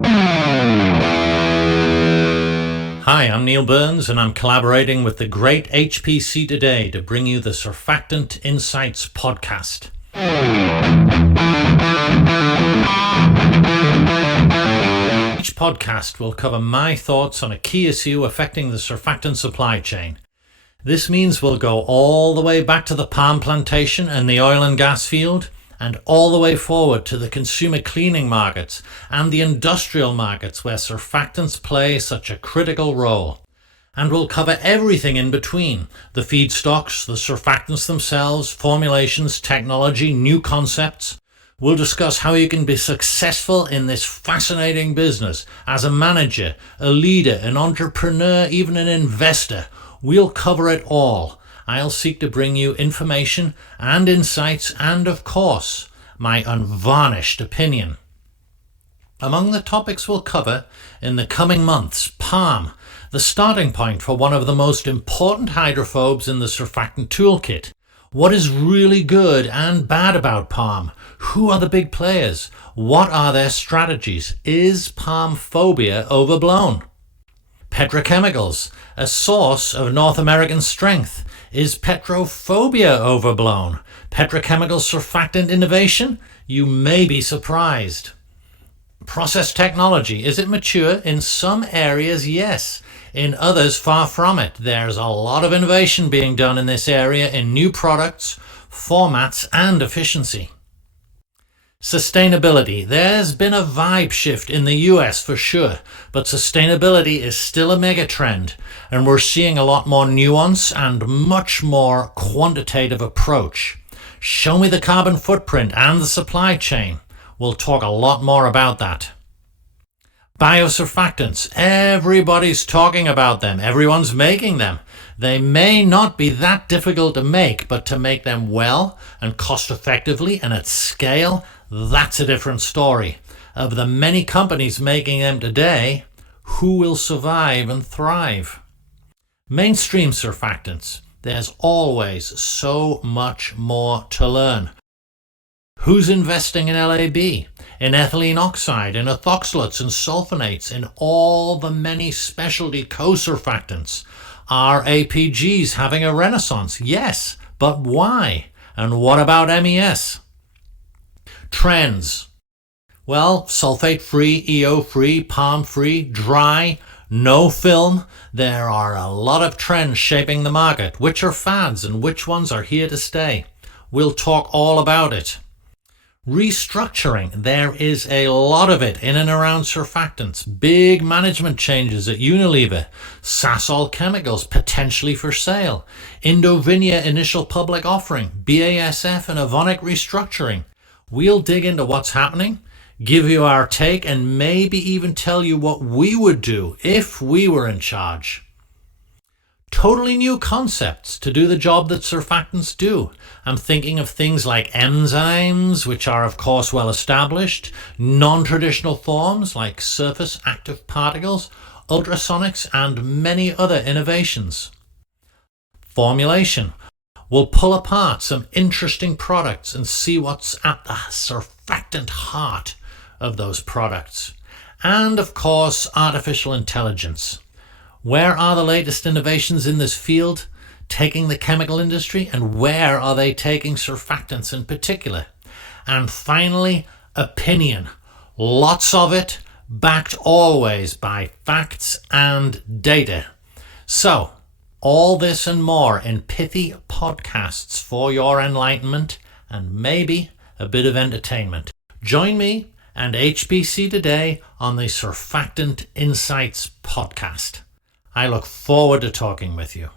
Hi, I'm Neil Burns and I'm collaborating with the great HPC today to bring you the Surfactant Insights Podcast. Each podcast will cover my thoughts on a key issue affecting the surfactant supply chain. This means we'll go all the way back to the palm plantation and the oil and gas field, and all the way forward to the consumer cleaning markets and the industrial markets where surfactants play such a critical role. And we'll cover everything in between: the feedstocks, the surfactants themselves, formulations, technology, new concepts. We'll discuss how you can be successful in this fascinating business as a manager, a leader, an entrepreneur, even an investor. We'll cover it all. I'll seek to bring you information and insights and, of course, my unvarnished opinion. Among the topics we'll cover in the coming months: palm, the starting point for one of the most important hydrophobes in the surfactant toolkit. What is really good and bad about palm? Who are the big players? What are their strategies? Is palm phobia overblown? Petrochemicals, a source of North American strength. Is petrophobia overblown? Petrochemical surfactant innovation? You may be surprised. Process technology, is it mature? In some areas, yes. In others, far from it. There's a lot of innovation being done in this area in new products, formats, and efficiency. Sustainability. There's been a vibe shift in the US for sure, but sustainability is still a mega trend, and we're seeing a lot more nuance and much more quantitative approach. Show me the carbon footprint and the supply chain. We'll talk a lot more about that. Biosurfactants. Everybody's talking about them. Everyone's making them. They may not be that difficult to make, but to make them well and cost effectively and at scale, that's a different story. Of the many companies making them today, who will survive and thrive? Mainstream surfactants. There's always so much more to learn. Who's investing in LAB, in ethylene oxide, in ethoxylates and sulfonates, in all the many specialty co-surfactants? Are APGs having a renaissance? Yes, but why? And what about MES? Trends. Well, sulfate-free, EO-free, palm-free, dry, no film. There are a lot of trends shaping the market. Which are fads and which ones are here to stay? We'll talk all about it. Restructuring. There is a lot of it in and around surfactants. Big management changes at Unilever. Sasol Chemicals potentially for sale. Indovinya initial public offering. BASF and Evonik restructuring. We'll dig into what's happening, give you our take, and maybe even tell you what we would do if we were in charge. Totally new concepts to do the job that surfactants do. I'm thinking of things like enzymes, which are of course well established, non-traditional forms like surface active particles, ultrasonics, and many other innovations. Formulation. We'll pull apart some interesting products and see what's at the surfactant heart of those products. And of course, artificial intelligence. Where are the latest innovations in this field taking the chemical industry, and where are they taking surfactants in particular? And finally, opinion. Lots of it, backed always by facts and data. So, all this and more in pithy podcasts for your enlightenment and maybe a bit of entertainment. Join me and HPC today on the Surfactant Insights Podcast. I look forward to talking with you.